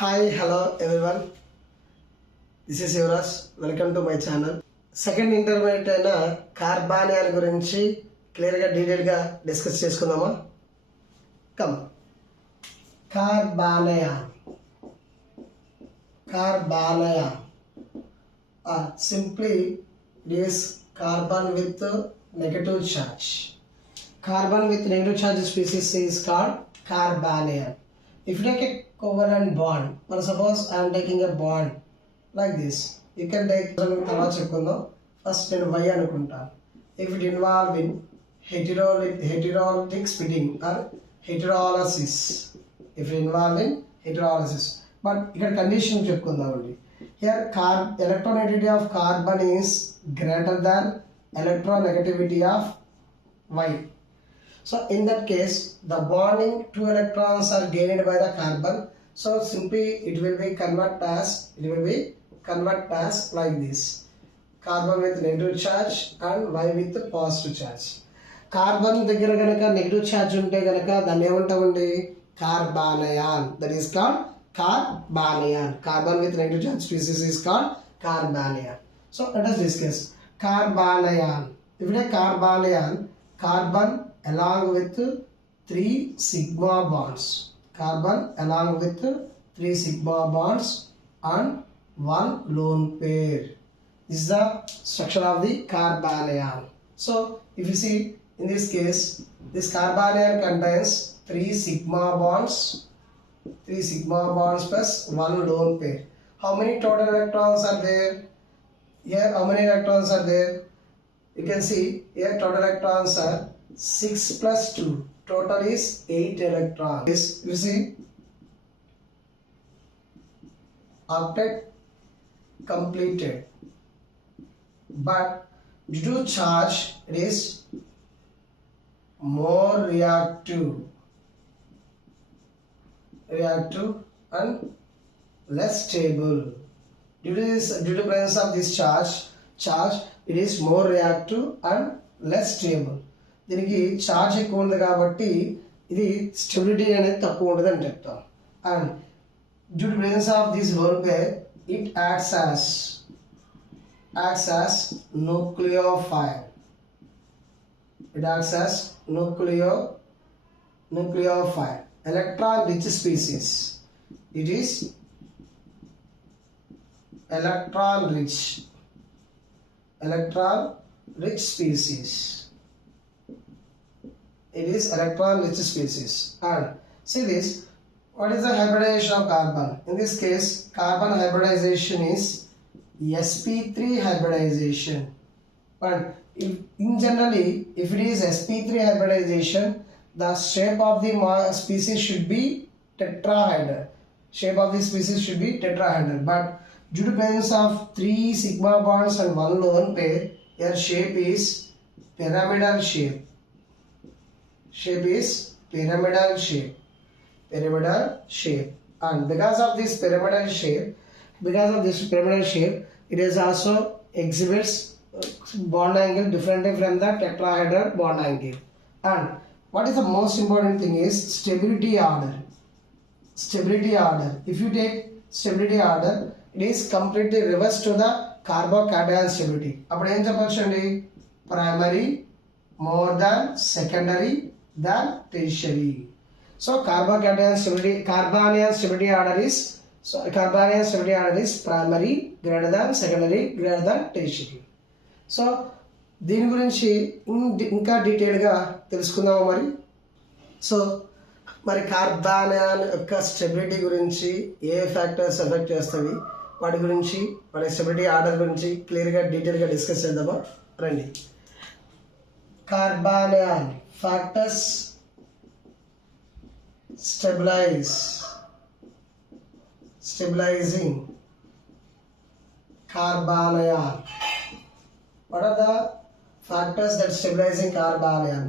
Hi, hello everyone. This is Yuvraj. Welcome to my channel. Second intermediate అయిన కార్బానియాన్ గురించి క్లియర్గా డీటెయిల్గా డిస్కస్ చేసుకుందామా? Come. కార్బానియాన్ simply it is carbon with negative charge. Carbon with negative charge species is called carbanion. If you take a covalent bond, for suppose I am taking a bond like this, you can take first నేను Y అనుకుంటాను. If it involve in heterolytic splitting or heterolysis, if it involve in heterolysis, but ఇక్కడ condition చెప్పుకుందామండి. Here electronegativity of carbon is greater than electronegativity of Y. So in that case, the bonding two electrons are gained by the carbon. So simply it will be convert as like this: carbon with negative charge and Y with positive charge. Carbon దగ్గర గనక negative charge ఉంటే గనక దాన్ని ఏమంటామండి? కార్బానియాన్. That is called carbanion. Carbon with negative charge species is called carbanion. So let us discuss carbanion. If it is carbanion, carbon along with 3 sigma bonds. Carbon along with 3 sigma bonds and 1 lone pair. This is the structure of the carbanion. So if you see in this case, this carbanion contains 3 sigma bonds plus 1 lone pair. How many total electrons are there? Here how many electrons are there? You can see here total electrons are 6 plus 2. Total is 8 electrons. This you see octet completed. But due to charge it is more reactive and less stable. Due to presence of this charge it is more reactive and less stable. దీనికి charge ఎక్కువ ఉంది కాబట్టి ఇది stability అనేది తక్కువ ఉంటుంది అని చెప్తాం. And due to presence of this lone pair it acts as nucleophile. It acts as nucleophile. Electron rich species. It is electron rich species. It is electron rich species. And see this, what is the hybridization of carbon? In this case, carbon hybridization is sp3 hybridization. But if it is sp3 hybridization, the shape of the species should be tetrahedral. But due to presence of 3 sigma bonds and 1 lone pair, your shape is pyramidal shape. Pyramidal shape. And because of this pyramidal shape, it is also exhibits bond angle differently from the tetrahedral bond angle. And what is the most important thing is stability order. If you take stability order, it is completely reverse to the carbocation stability. అప్పుడు ఏం చెప్పొచ్చండి? Primary more than secondary than tertiary. So carbanion stability order is primary greater than secondary greater than tertiary. So దీని గురించి ఇంకా డీటెయిల్గా తెలుసుకుందామా మరి? So మరి కార్బానియాన్ యొక్క స్టెబిలిటీ గురించి ఏ ఫ్యాక్టర్స్ ఎఫెక్ట్ చేస్తాయి, వాటి గురించి వాటి స్టెబిలిటీ ఆర్డర్ గురించి క్లియర్గా డీటెయిల్గా డిస్కస్ చేద్దామా? రండి. కార్బానియాన్ factors stabilizing carbanion. What are the factors that stabilizing carbanion?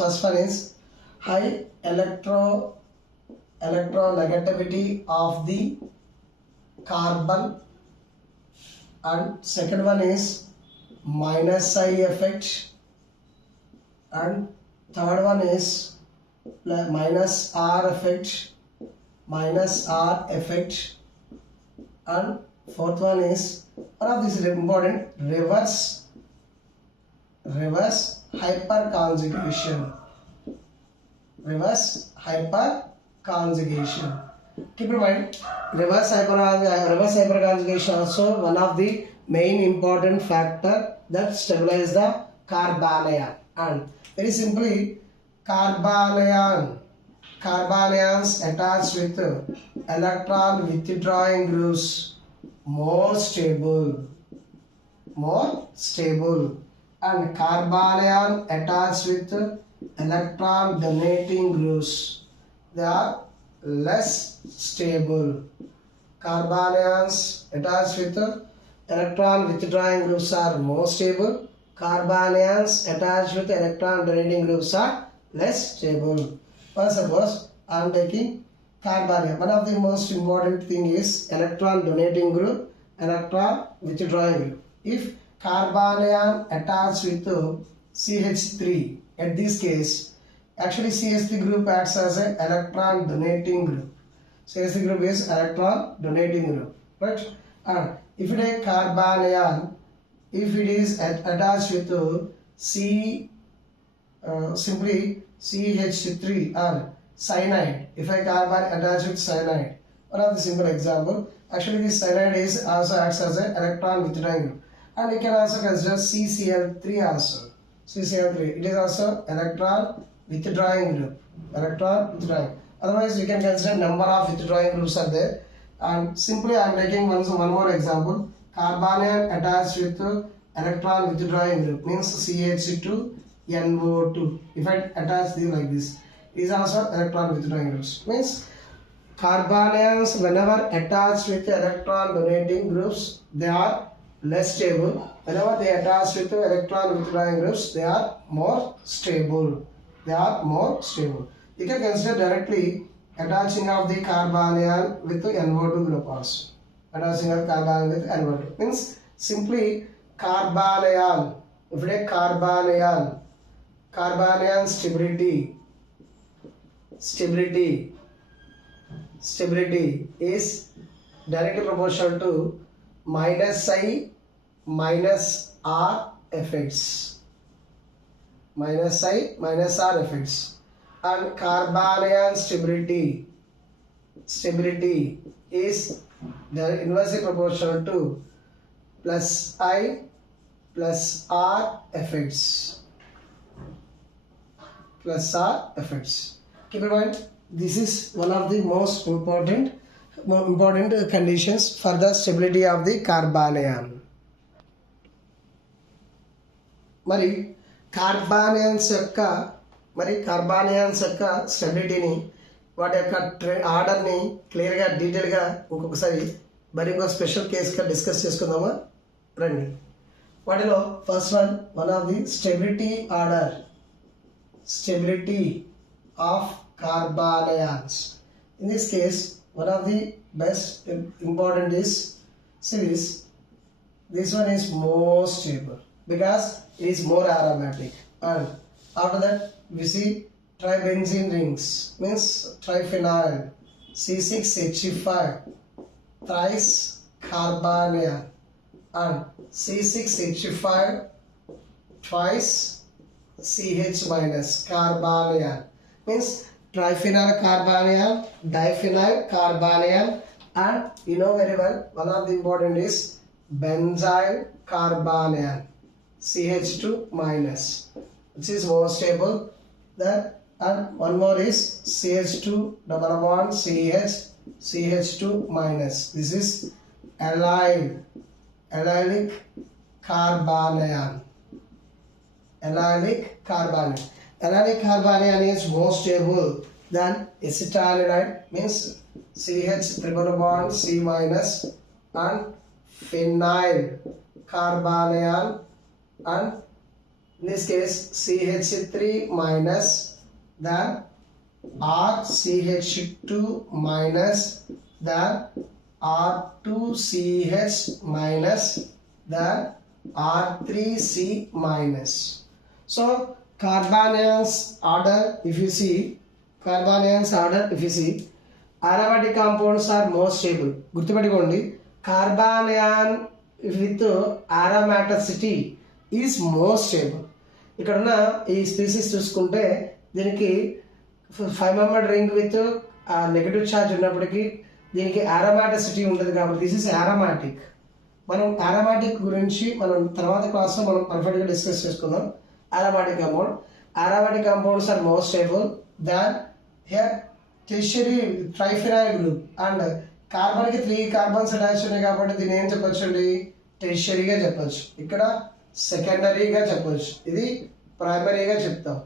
First one is high electronegativity of the carbon, and second one is minus I effect, and third one is minus R effect, minus R effect, and fourth one is one of these important, reverse hyperconjugation. Reverse hyperconjugation. Keep in mind, reverse hyperconjugation also one of the main important factor that stabilize the carbanion. And very simply, carbanions attached with electron withdrawing groups more stable, and carbanion attached with electron donating groups, they are less stable. Carbanions attached with electron withdrawing groups are more stable. Carbanions attached with electron donating groups are less stable. For suppose I am taking carbanion. One of the most important thing is electron donating group, electron withdrawing group. If carbanion attached with CH3, at this case, actually CH3 group acts as an electron donating group. CH3 group is electron donating group, right? And if it is carbanion, if it is attached with simply CH3 or cyanide, if a carbon attached with cyanide, one of the simple example, actually this cyanide is also acts as an electron withdrawing group. And you can also consider CCl3 also. CCl3, it is also electron withdrawing group. Otherwise, you can consider number of withdrawing groups are there. And simply I am taking one more example. Carbanion attached with electron withdrawing group means CH2NO2. If I attach these like this, it is also electron withdrawing groups. Means carbanions whenever attached with electron donating groups, they are less stable. Whenever they attach with electron withdrawing groups, they are more stable. You can consider directly attaching of the carbanion with the NO2 group also. Attaching of carbanion with NO2 means simply carbanion. If it is carbanion stability is directly proportional to minus I minus R effects. And carbanion stability is inversely proportional to plus I plus R effects. Keep in mind, this is one of the most important conditions for the stability of the carbanion. మరి కార్బానియన్స్ యొక్క స్టెబిలిటీని, వాటి యొక్క ఆర్డర్ని క్లియర్గా డీటెయిల్గా ఇంకొకసారి ఇంకో special కేసుగా discuss చేసుకుందామా రండి. వాటిలో first one of the stability of carbanions. In this case one of the best important is series. This one is more stable because it is more aromatic. And after that we see tribenzene rings means triphenyl C6H5 thrice carbanion and C6H5 twice CH minus carbanion means triphenyl carbanion, diphenyl carbanion, and you know very well one of the important is benzyl carbanion CH2 minus, which is more stable. That and one more is CH2 double bond CH2 minus. This is allylic carbanion. Allylic carbanion is more stable than acetaldehyde means CH triple bond C minus and phenyl carbanion, and in this case CH3 minus than RCH2 minus than R2CH minus than R3C minus. So carbanions order if you see aromatic compounds are more stable. గుర్తుపెట్టుకోండి, carbanion with aromaticity is more stable. ఇక్కడ ఉన్న ఈ species చూసుకుంటే దీనికి 5 membered ring with negative charge ఉన్నప్పటికీ దీనికి aromaticity ఉంటుంది కాబట్టి దిస్ ఇస్ aromatic. మనం aromatic గురించి మనం తర్వాత క్లాస్లో మనం పర్ఫెక్ట్గా డిస్కస్ చేసుకుందాం. aromatic compounds are more stable than here tertiary triphenyl group, and కార్బన్కి 3 కార్బన్స్ అటాచ్ ఉన్నాయి కాబట్టి దీన్ని ఏం చెప్పొచ్చు అండి, టెర్షియరీగా చెప్పొచ్చు. ఇక్కడ సెకండరీగా చెప్పొచ్చు, ఇది ప్రైమరీగా చెప్తాం.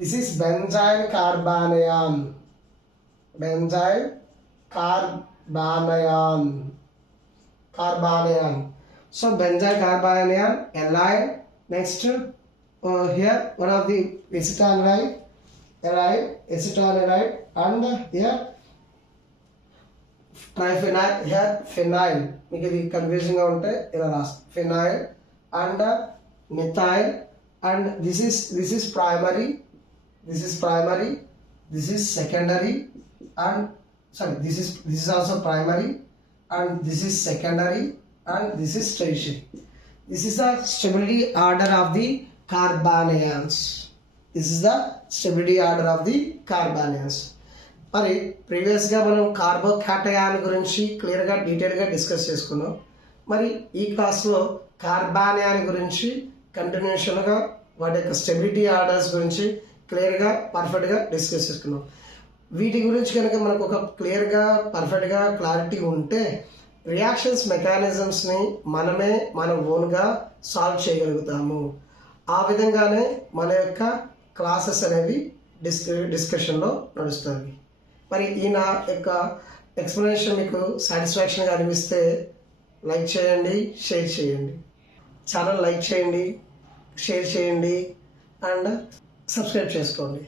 This is benzyl carbanion. Benzyl carbanion. So benzyl carbanion allyl. Next here one of the acetaldehyde, and here triphenyl. here phenyl, మీకు ఇది కన్ఫ్యూజింగ్ గా ఉంటే ఇలా రాస్తాం, phenyl and methyl, and this is primary, this is secondary, and sorry, this is also primary, and this is secondary, and this is tertiary. This is the stability order of the carbanions. మరి ప్రీవియస్గా మనం carbocation గురించి క్లియర్గా డీటెయిల్గా discuss చేసుకున్నాం. మరి ఈ క్లాస్లో కార్బానయాన్ గురించి కంటిన్యూషన్గా వాటి యొక్క స్టెబిలిటీ ఆర్డర్స్ గురించి క్లియర్గా పర్ఫెక్ట్గా డిస్కస్ చేసుకున్నాం. వీటి గురించి కనుక మనకు ఒక క్లియర్గా పర్ఫెక్ట్గా క్లారిటీ ఉంటే రియాక్షన్స్ మెకానిజమ్స్ని మనమే మన ఓన్గా సాల్వ్ చేయగలుగుతాము. ఆ విధంగానే మన యొక్క క్లాసెస్ అనేవి డిస్కషన్లో నడుస్తుంది. మరి ఈ నా యొక్క ఎక్స్ప్లెనేషన్ మీకు సాటిస్ఫాక్షన్గా అనిపిస్తే లైక్ చేయండి, షేర్ చేయండి. ఛానల్ లైక్ చేయండి, షేర్ చేయండి, అండ్ సబ్స్క్రైబ్ చేసుకోండి.